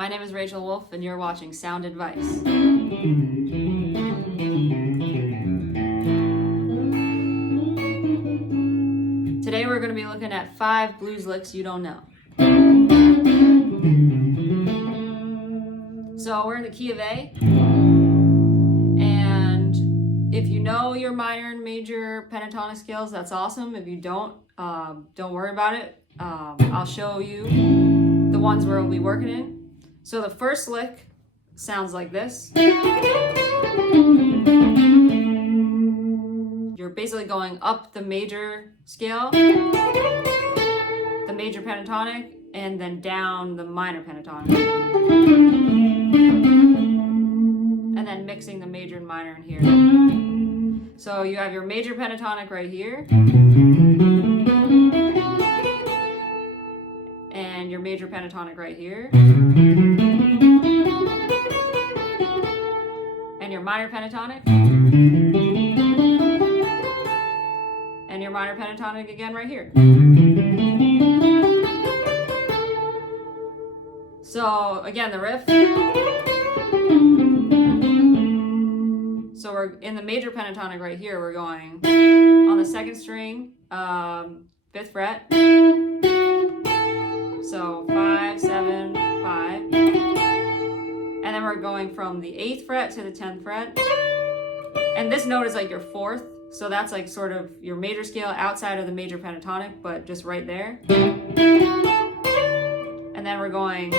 My name is Rachel Wolf, and you're watching Sound Advice. Today we're going to be looking at 5 blues licks you don't know. So we're in the key of A, and if you know your minor and major pentatonic scales, that's awesome. If you don't worry about it. I'll show you the ones where we'll be working in. So the first lick sounds like this. You're basically going up the major scale, the major pentatonic, and then down the minor pentatonic. And then mixing the major and minor in here. So you have your major pentatonic right here. And your major pentatonic right here. And your minor pentatonic. And your minor pentatonic again right here. So again, the riff. So we're in the major pentatonic right here. We're going on the 2nd string, 5th fret. So 5, 7, 5. And then we're going from the 8th fret to the 10th fret. And this note is like your 4th. So that's like sort of your major scale outside of the major pentatonic, but just right there. And then we're going,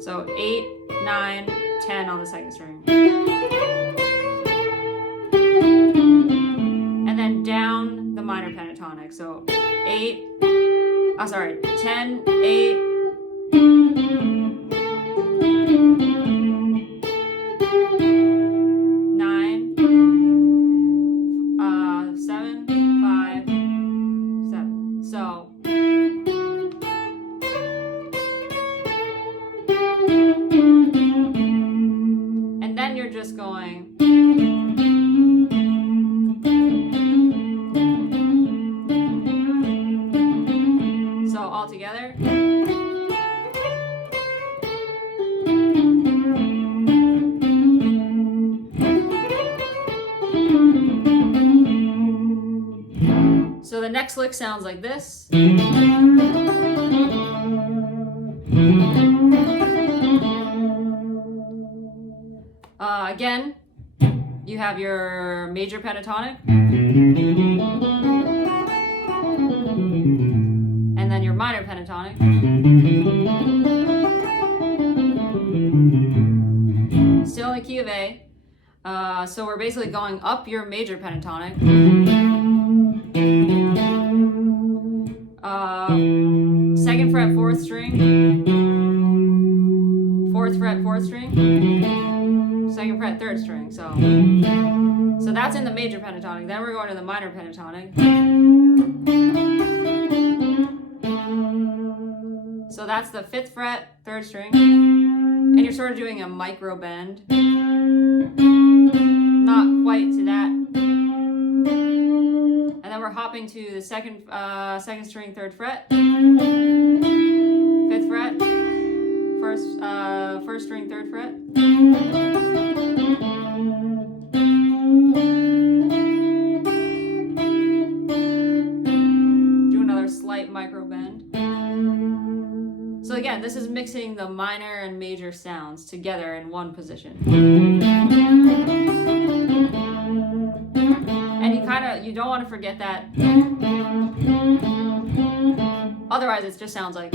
so 8, 9, 10 on the 2nd string. And then down the minor pentatonic. So 10, 8, 9, 7, 5, 7. So and then you're just going all together. So the next lick sounds like this. Again, you have your major pentatonic. And then your minor pentatonic. Still in the key of A. So we're basically going up your major pentatonic. 2nd fret, 4th string. 4th fret, 4th string. 2nd fret, 3rd string. So that's in the major pentatonic. Then we're going to the minor pentatonic. So that's the 5th fret, 3rd string, and you're sort of doing a micro bend. Not quite to that. And then we're hopping to the 2nd string, 3rd fret, 5th fret, 1st string, 3rd fret. Do another slight micro bend. So again, this is mixing the minor and major sounds together in one position. And you don't want to forget that. Otherwise, it just sounds like.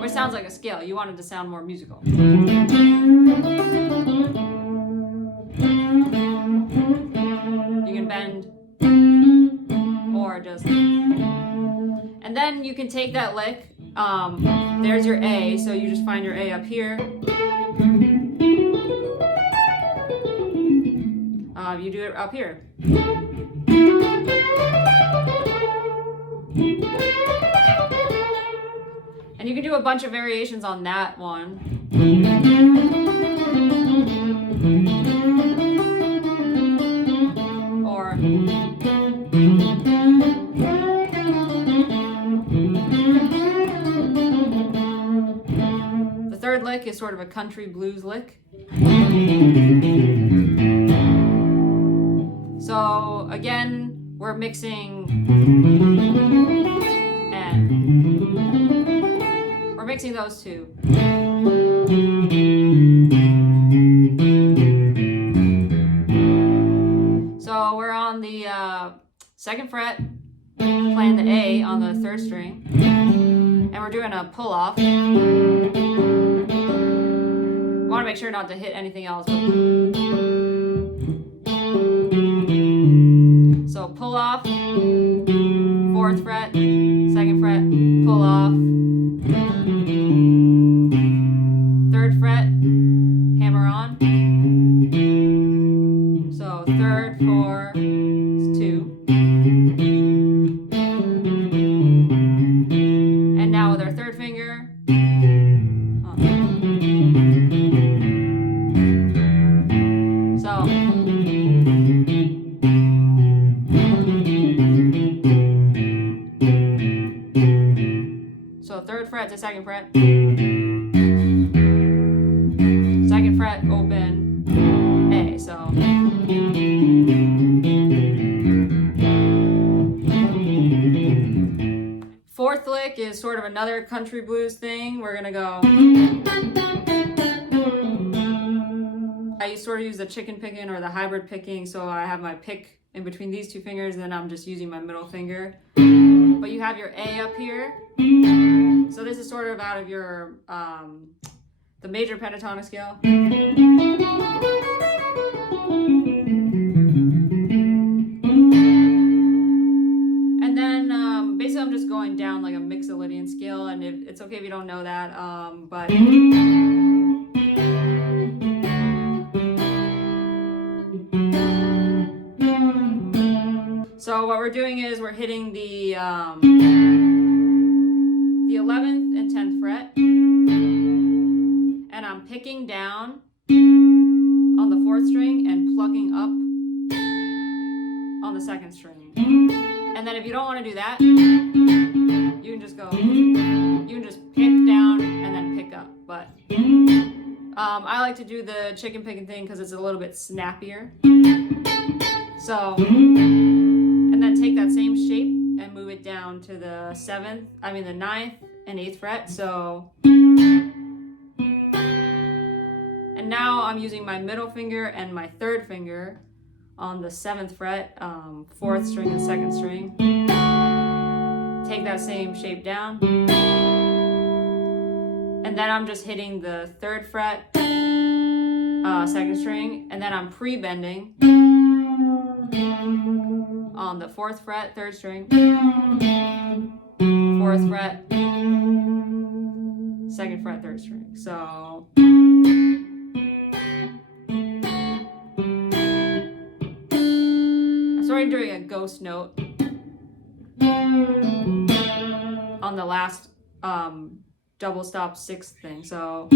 Or it sounds like a scale. You want it to sound more musical. You can bend. Or just, and then you can take that lick. There's your A, so you just find your A up here. You do it up here. And you can do a bunch of variations on that one. Or third lick is sort of a country blues lick. So again, we're mixing and we're mixing those two. So we're on the 2nd fret, playing the A on the 3rd string, and we're doing a pull off. Want to make sure not to hit anything else. So pull off, 4th fret, 2nd fret, pull off, 3rd fret, hammer on. So 3rd, 4, 2. And now with our 3rd finger, so 3rd fret to 2nd fret, 2nd fret, open, A. So 4th lick is sort of another country blues thing. We're gonna go. I sort of use the chicken picking or the hybrid picking, so I have my pick in between these 2 fingers, and then I'm just using my middle finger. But you have your A up here. So this is sort of out of your the major pentatonic scale. And then basically I'm just going down like a Mixolydian scale, and it's okay if you don't know that, but so what we're doing is we're hitting the 11th and 10th fret, and I'm picking down on the 4th string and plucking up on the 2nd string. And then if you don't want to do that, you can just pick down and then pick up. But I like to do the chicken picking thing because it's a little bit snappier. So, and then take that same shape and move it down to the 9th and 8th fret. So, and now I'm using my middle finger and my 3rd finger on the 7th fret, 4th string and 2nd string. Take that same shape down. And then I'm just hitting the 3rd fret, 2nd string, and then I'm pre-bending on the 4th fret, 3rd string, 4th fret, 2nd fret, 3rd string. So I'm sort of doing a ghost note on the last double stop 6th thing. So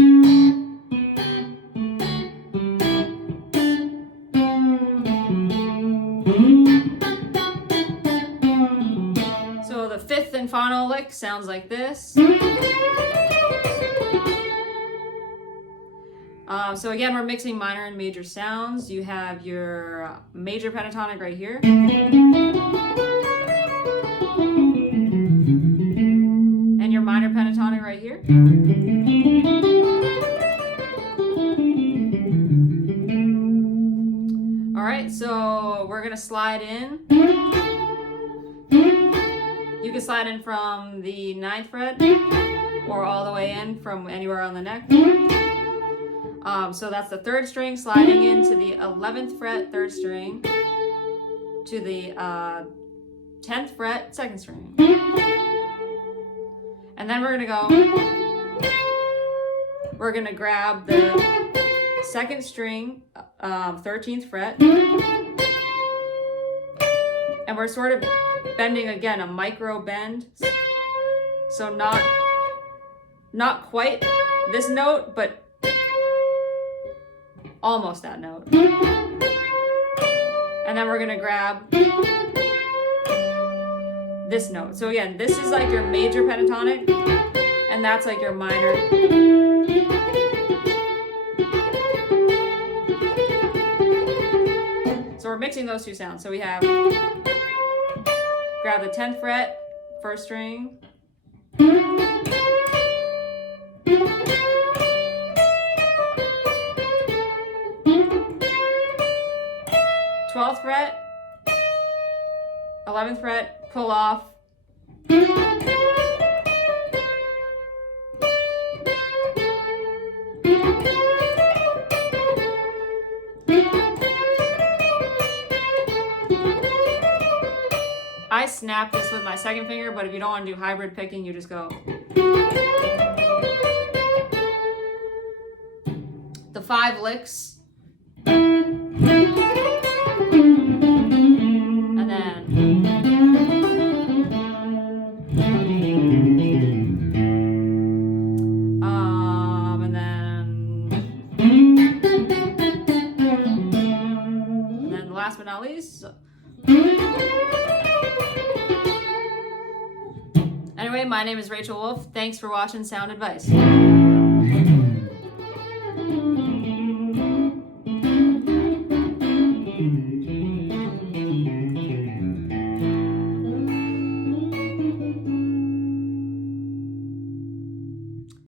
the 5th and final lick sounds like this. So again, we're mixing minor and major sounds. You have your major pentatonic right here. And your minor pentatonic right here. All right, so we're gonna slide in. You can slide in from the 9th fret or all the way in from anywhere on the neck. So that's the 3rd string sliding into the 11th fret, 3rd string, to the 10th fret, 2nd string. And then we're gonna grab the 2nd string, 13th fret, and we're sort of bending again, a micro bend. So not quite this note, but almost that note. And then we're gonna grab this note. So again, this is like your major pentatonic, and that's like your minor. So we're mixing those two sounds. So we have, grab the 10th fret, first string. 12th fret, 11th fret, pull off. I snap this with my second finger, but if you don't want to do hybrid picking, you just go. The 5 licks. And then. And then last but not least. Anyway, my name is Rachel Wolf. Thanks for watching Sound Advice.